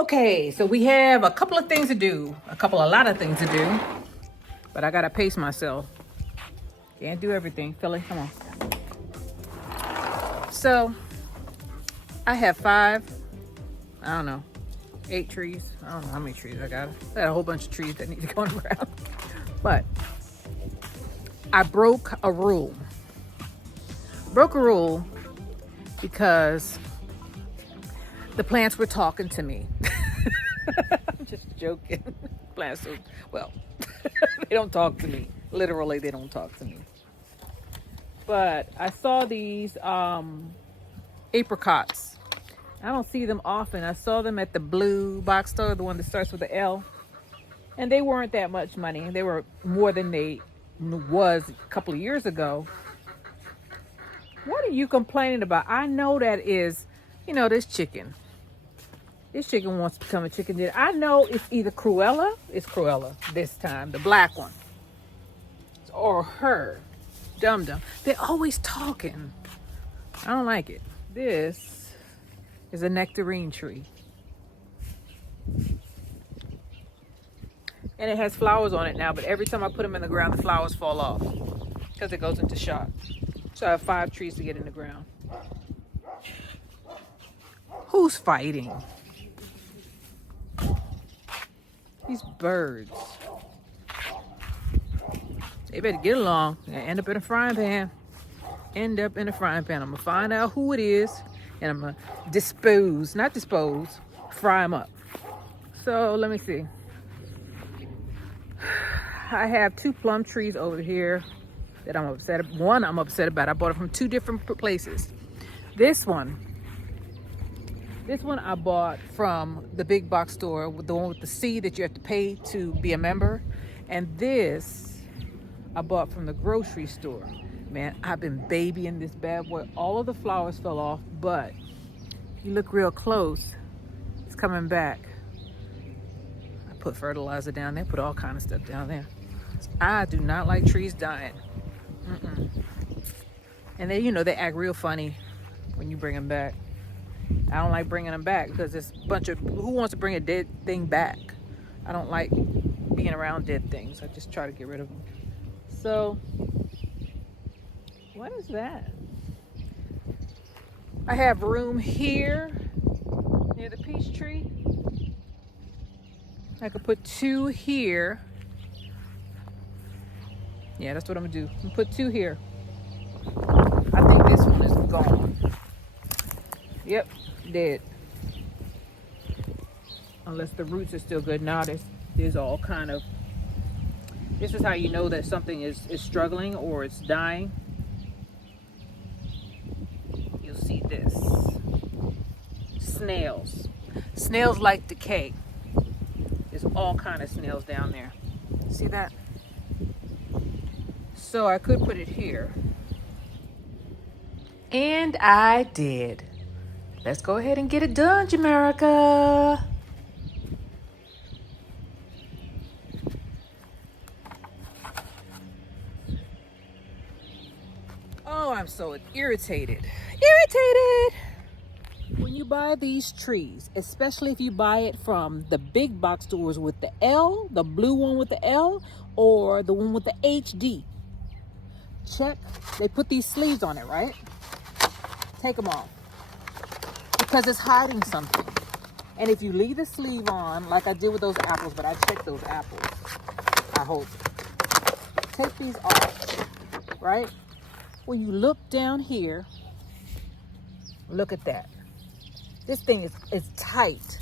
Okay, so we have a couple of things to do, a lot of things to do, but I gotta pace myself. Can't do everything, Philly, come on. So I have I don't know, 8 trees. I don't know how many trees I got. I got a whole bunch of trees that need to go on the ground. But I broke a rule. Because the plants were talking to me. I'm just joking. Plants are, well, they don't talk to me. Literally, they don't talk to me. But I saw these apricots. I don't see them often. I saw them at the blue box store, the one that starts with the L. And they weren't that much money. They were more than they was a couple of years ago. What are you complaining about? I know that is, this chicken. This chicken wants to become a chicken dinner. I know it's either Cruella. It's Cruella this time, the black one. Or her. Dum Dum. They're always talking. I don't like it. This is a nectarine tree. And it has flowers on it now, but every time I put them in the ground, the flowers fall off because it goes into shock. So I have 5 trees to get in the ground. Who's fighting? These birds. They better get along and end up in a frying pan. I'm gonna find out who it is and I'm gonna fry them up. So let me see. I have 2 plum trees over here that I'm upset about. One I'm upset about. I bought it from 2 different places. This one I bought from the big box store, the one with the C that you have to pay to be a member. And this I bought from the grocery store. Man, I've been babying this bad boy. All of the flowers fell off, but if you look real close, it's coming back. I put fertilizer down there, put all kind of stuff down there. I do not like trees dying. And they act real funny when you bring them back. I don't like bringing them back because it's a bunch of, who wants to bring a dead thing back? I don't like being around dead things. I just try to get rid of them. So, what is that? I have room here near the peach tree. I could put 2 here. Yeah, that's what I'm gonna do. I'm gonna put 2 here. I think this one is gone. Yep, dead. Unless the roots are still good. Now there's all kind of, this is how you know that something is struggling or it's dying. You'll see this. Snails. Snails like decay. There's all kind of snails down there. See that? So I could put it here. And I did. Let's go ahead and get it done, Jamaica. Oh, I'm so irritated. When you buy these trees, especially if you buy it from the big box stores with the L, the blue one with the L, or the one with the HD. Check, they put these sleeves on it, right? Take them off. Because it's hiding something. And if you leave the sleeve on, like I did with those apples, but I checked those apples, I hope. Take these off, right? When you look down here, look at that. This thing is tight.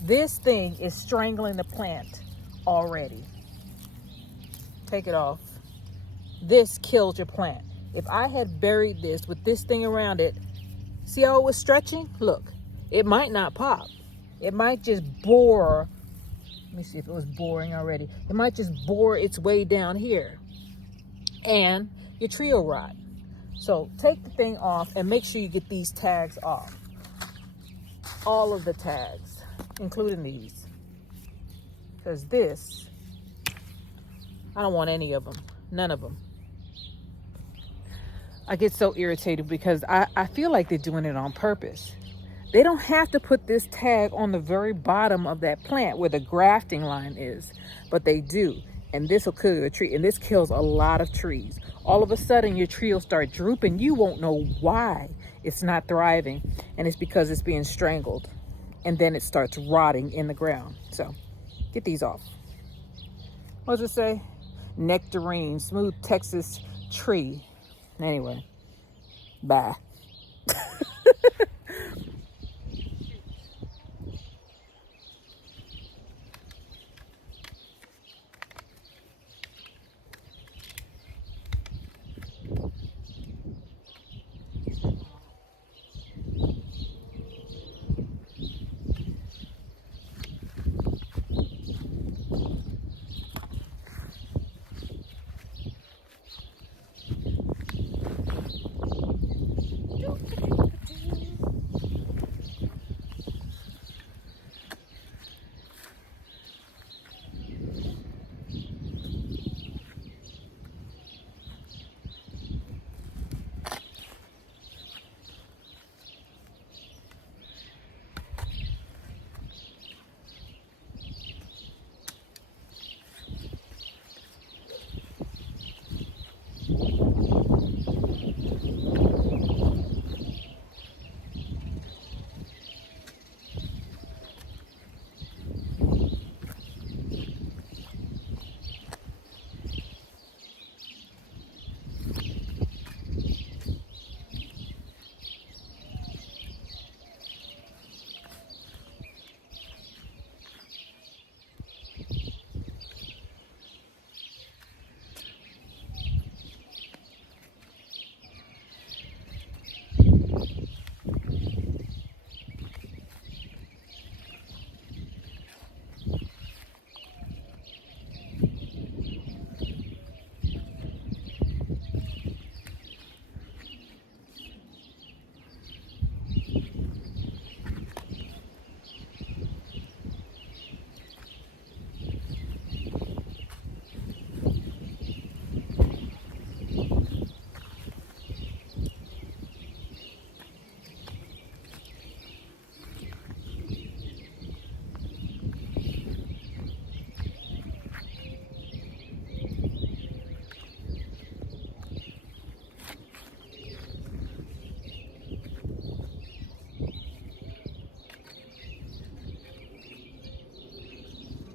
This thing is strangling the plant already. Take it off. This killed your plant. If I had buried this with this thing around it, see how it was stretching? Look, it might not pop. It might just bore. Let me see if it was boring already. It might just bore its way down here. And your tree will rot. So take the thing off and make sure you get these tags off. All of the tags, including these. Because this, I don't want any of them. None of them. I get so irritated because I feel like they're doing it on purpose. They don't have to put this tag on the very bottom of that plant where the grafting line is, but they do. And this will kill your tree, and this kills a lot of trees. All of a sudden, your tree will start drooping. You won't know why it's not thriving, and it's because it's being strangled. And then it starts rotting in the ground. So get these off. What does it say? Nectarine, smooth Texas tree. Anyway, bye.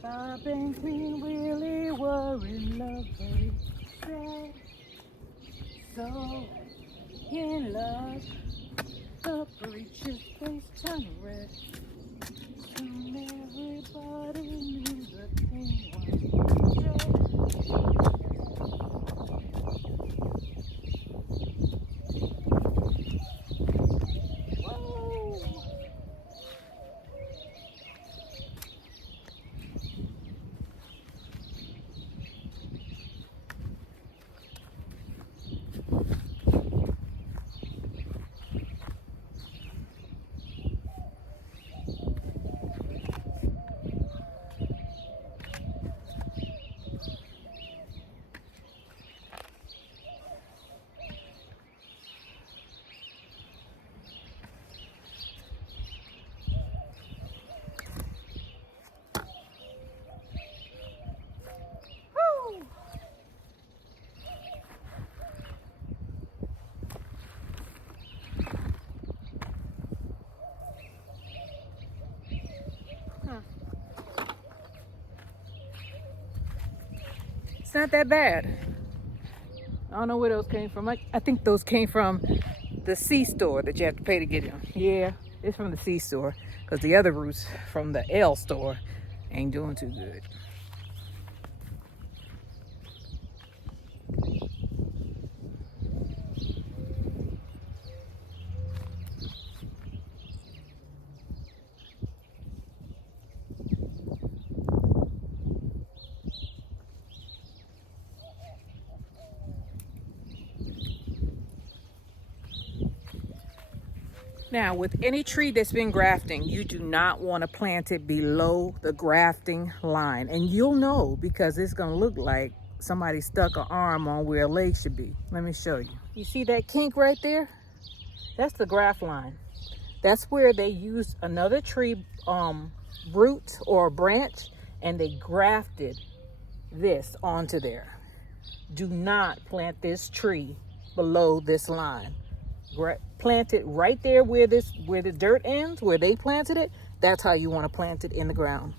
Bob and Queen Willie were in love, they said. So in love, the preacher's face turned red. Soon everybody knew the thing was dead. It's not that bad. I don't know where those came from. I think those came from the C store that you have to pay to get in. Yeah, it's from the C store because the other roots from the L store ain't doing too good. Now, with any tree that's been grafting, you do not want to plant it below the grafting line. And you'll know because it's going to look like somebody stuck an arm on where a leg should be. Let me show you. You see that kink right there? That's the graft line. That's where they used another tree root or branch, and they grafted this onto there. Do not plant this tree below this line. Plant it right there where the dirt ends, where they planted it. That's how you want to plant it in the ground.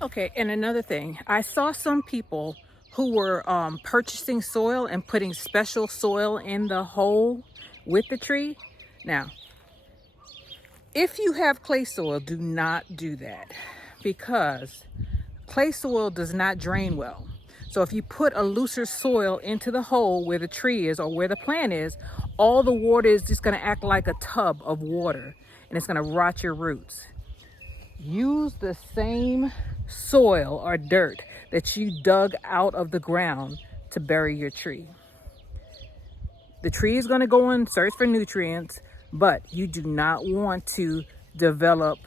Okay, and another thing, I saw some people who were purchasing soil and putting special soil in the hole with the tree. Now, if you have clay soil, do not do that, because clay soil does not drain well. So if you put a looser soil into the hole where the tree is or where the plant is, all the water is just going to act like a tub of water, and it's going to rot your roots. Use the same soil or dirt that you dug out of the ground to bury your tree. The tree is going to go and search for nutrients, but you do not want to develop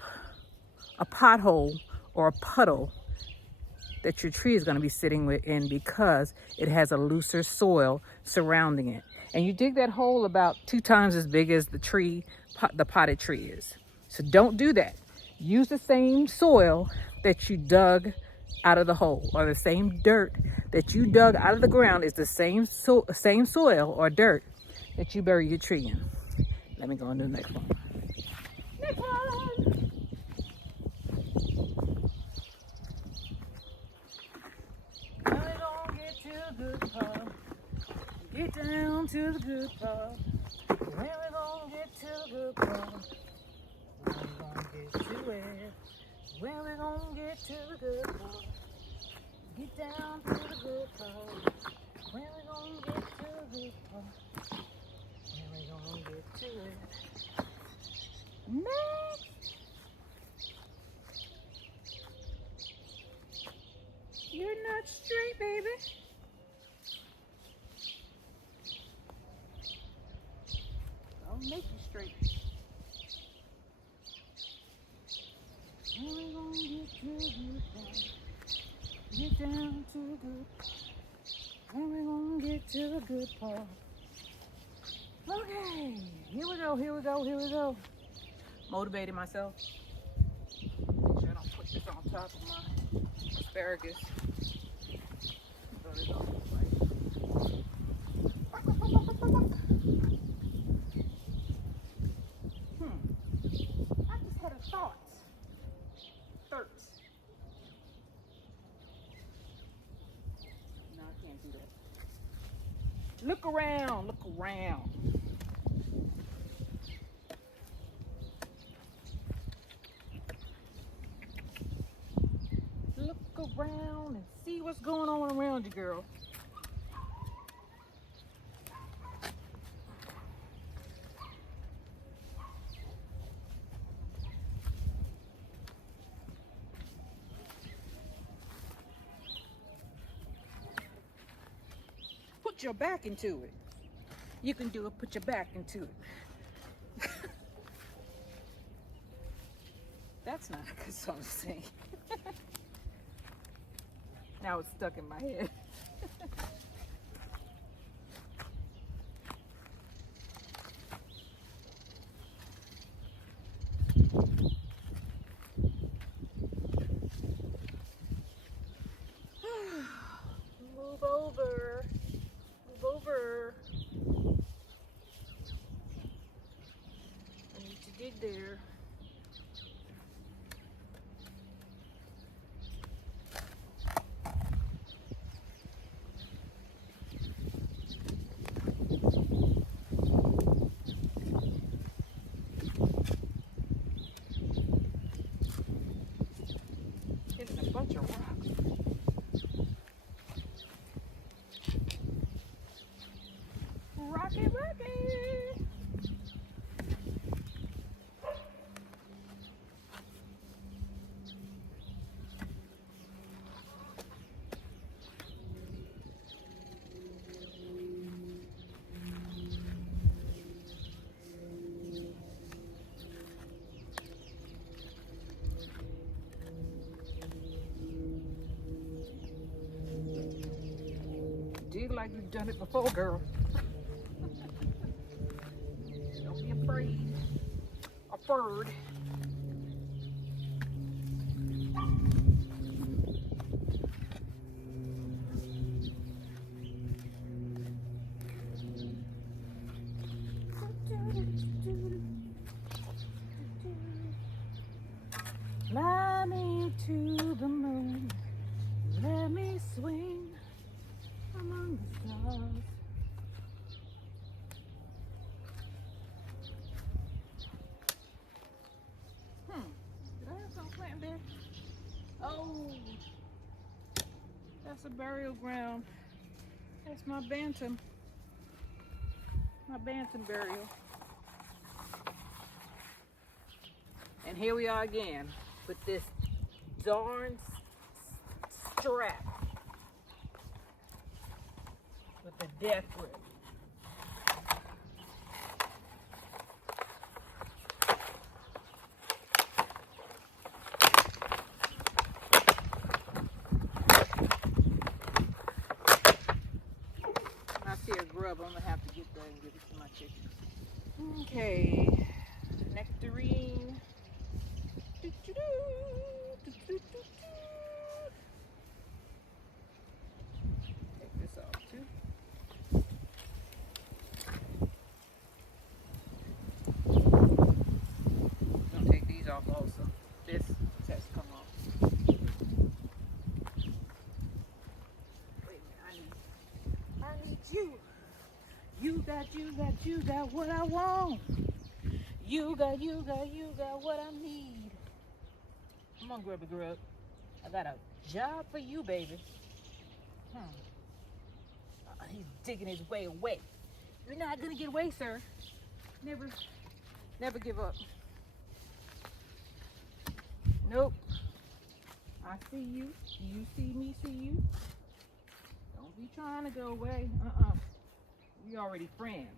a pothole or a puddle that your tree is going to be sitting in, because it has a looser soil surrounding it. And you dig that hole about 2 times as big as the potted tree is. So don't do that. Use the same soil that you dug out of the hole, or the same dirt that you dug out of the ground is the same soil or dirt that you bury your tree in. Let me go on to the next one. Next one. Now we're gonna get to the good part. Get down to the good part. When we're gonna get to the good part. When we're gonna get to it. When we're gonna get to the good part. Get down to the good part. When we're gonna get to the good part. When we're gonna get to it. Next. You're not straight, baby. I'll make you straight. When we gonna get to the good part? Get down to the good part. When we gonna get to the good part? Okay, here we go, here we go, here we go. Motivated myself. Make sure I don't put this on top of my asparagus. I just had a thought. No, I can't do that. Look around, look around. Look around and see what's going on around you, girl. put your back into it. You can do it, put your back into it. That's not a good song to sing. Now it's stuck in my head. Move over. Move over. I need to dig there. Hitting a bunch of rocks. Rocky, rocky. Dig like you've done it before, girl. Don't be afraid. Afraid. Fly me to the moon. Let me swing among the stars. Did I have some plant there? Oh, that's a burial ground. That's my bantam. My bantam burial. And here we are again with this darn strap with the death grip. I see a grub. I'm gonna have to get that and give it to my chickens. Okay, nectarine. Take this off too. I'll take these off also. This has come off. Wait a minute, I need you. You got what I want. You got what I need. Come on, grubby grub. I got a job for you, baby. He's digging his way away. You're not gonna get away, sir. Never give up. Nope. I see you. You see me, see you. Don't be trying to go away. We already friends.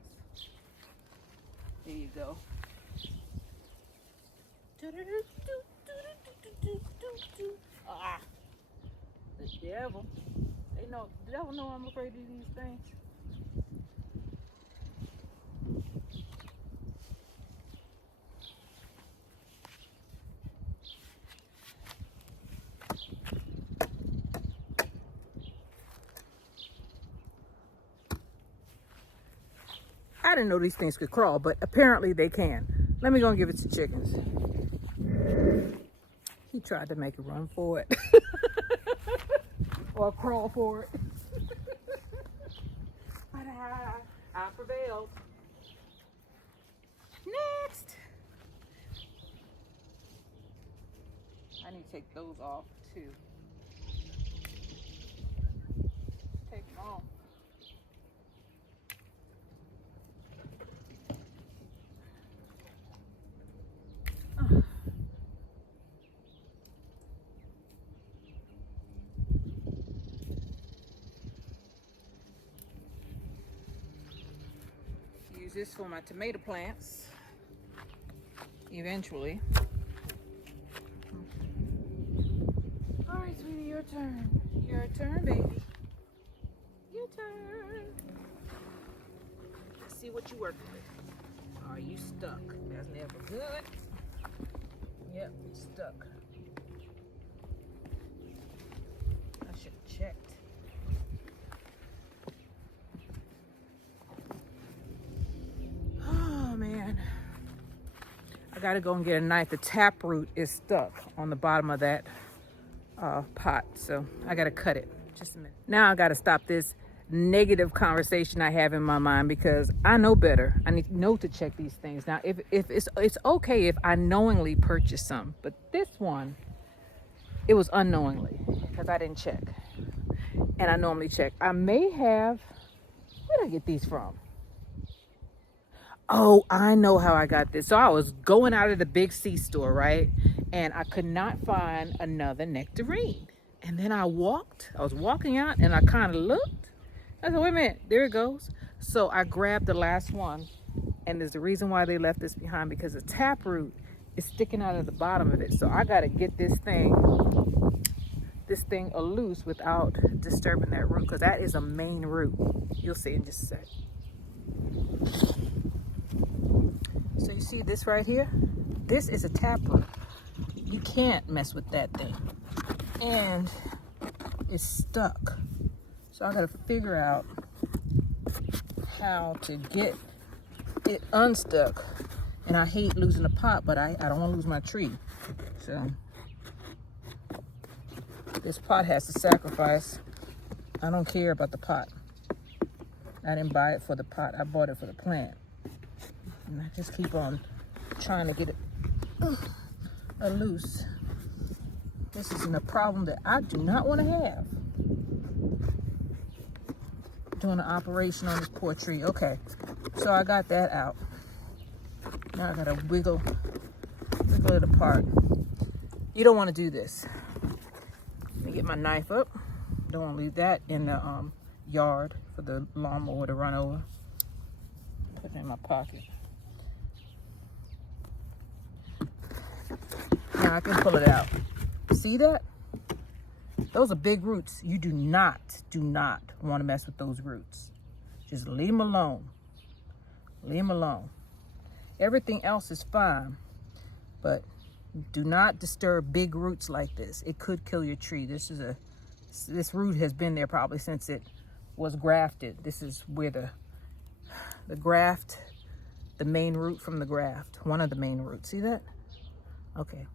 There you go. Ah, the devil. The devil know I'm afraid of these things. I didn't know these things could crawl, but apparently they can. Let me go and give it to chickens. He tried to make a run for it. Or crawl for it. But I prevailed. Next. I need to take those off too. Take them off. use this for my tomato plants eventually. All right, sweetie, your turn. Your turn, baby. Your turn. Let's see what you're working with. Are you stuck? That's never good. Yep, stuck. I should have checked. Oh man, I gotta go and get a knife. The taproot is stuck on the bottom of that pot, so I gotta cut it. Just a minute. Now I gotta stop this negative conversation I have in my mind because I know better. I need to know to check these things. Now, if it's okay if I knowingly purchase some, but this one, it was unknowingly because I didn't check, and I normally check. I may have. Where did I get these from? Oh, I know how I got this. So I was going out of the Big C store, right? And I could not find another nectarine. And then I was walking out and I kind of looked. I said, wait a minute, there it goes. So I grabbed the last one. And there's the reason why they left this behind, because the taproot is sticking out of the bottom of it. So I got to get this thing loose without disturbing that root, because that is a main root. You'll see in just a sec. So you see this right here? This is a taproot. You can't mess with that thing. And it's stuck. So I gotta figure out how to get it unstuck. And I hate losing a pot, but I don't wanna lose my tree. So this pot has to sacrifice. I don't care about the pot. I didn't buy it for the pot, I bought it for the plant. And I just keep on trying to get it loose. This isn't a problem that I do not want to have. Doing an operation on this poor tree. Okay, so I got that out. Now I gotta wiggle it apart. You don't want to do this. Let me get my knife up. Don't want to leave that in the yard for the lawnmower to run over. Put it in my pocket. Now I can pull it out. See that? Those are big roots. You do not want to mess with those roots. Just leave them alone. Leave them alone. Everything else is fine, but do not disturb big roots like this. It could kill your tree. This root has been there probably since it was grafted. This is where the graft, the main root from the graft, one of the main roots. See that? Okay.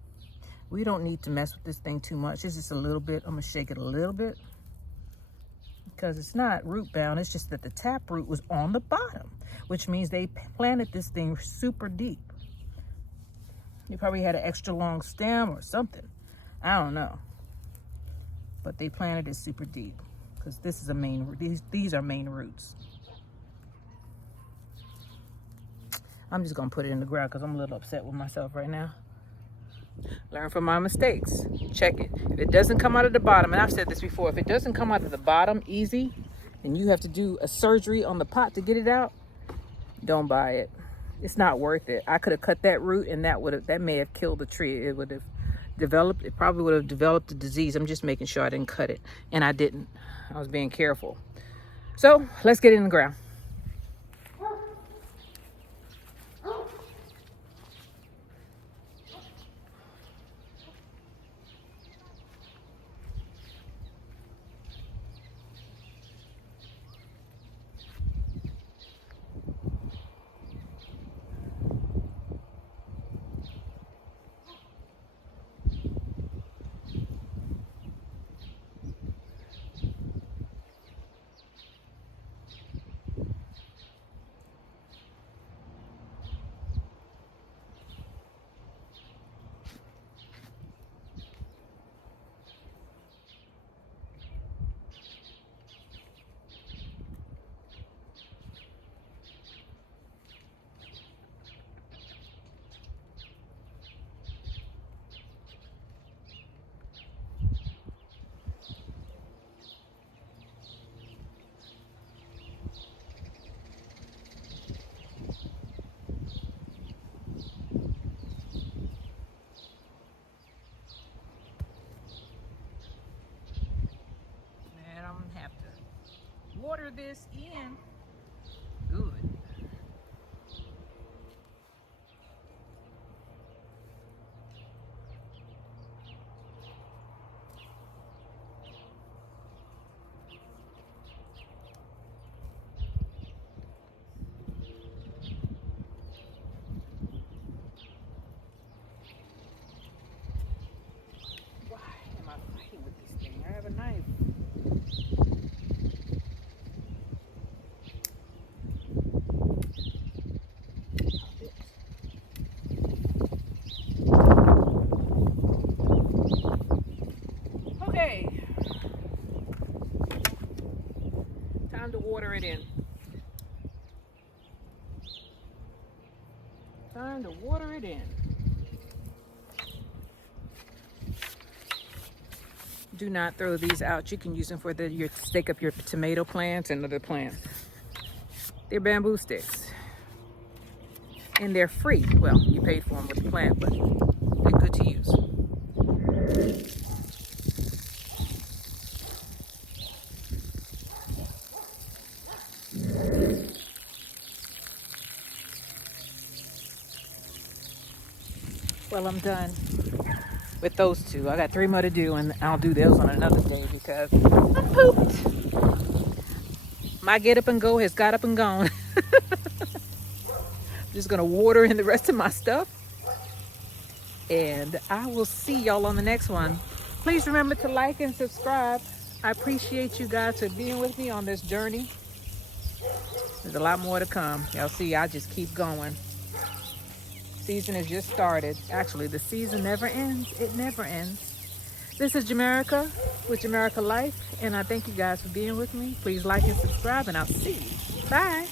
We don't need to mess with this thing too much. It's just a little bit. I'm gonna shake it a little bit because it's not root bound. It's just that the taproot was on the bottom, which means they planted this thing super deep. You probably had an extra long stem or something. I don't know. But they planted it super deep because this is a main, these are main roots. I'm just gonna put it in the ground because I'm a little upset with myself right now. Learn from my mistakes. Check it. If it doesn't come out of the bottom, and I've said this before, if it doesn't come out of the bottom easy, and you have to do a surgery on the pot to get it out, don't buy it. It's not worth it. I could have cut that root, and that may have killed the tree. It would have developed. It probably would have developed a disease. I'm just making sure I didn't cut it, and I didn't. I was being careful. So let's get it in the ground. water this in. Good. Why am I fighting with this thing? I have a knife. Okay, time to water it in. Time to water it in. Do not throw these out. You can use them for your stake up your tomato plants and other plants. They're bamboo sticks. And they're free. Well, you paid for them with the plant, but they're good to use. Well, I'm done with those two. I got 3 more to do, and I'll do those on another day because I'm pooped. My get up and go has got up and gone. Just gonna water in the rest of my stuff, and I will see y'all on the next one. Please remember to like and subscribe. I appreciate you guys for being with me on this journey. There's a lot more to come. Y'all see, I just keep going. Season has just started. Actually, the season never ends. It never ends. This is Jamerica with Jamerica Life, and I thank you guys for being with me. Please like and subscribe, and I'll see you. Bye.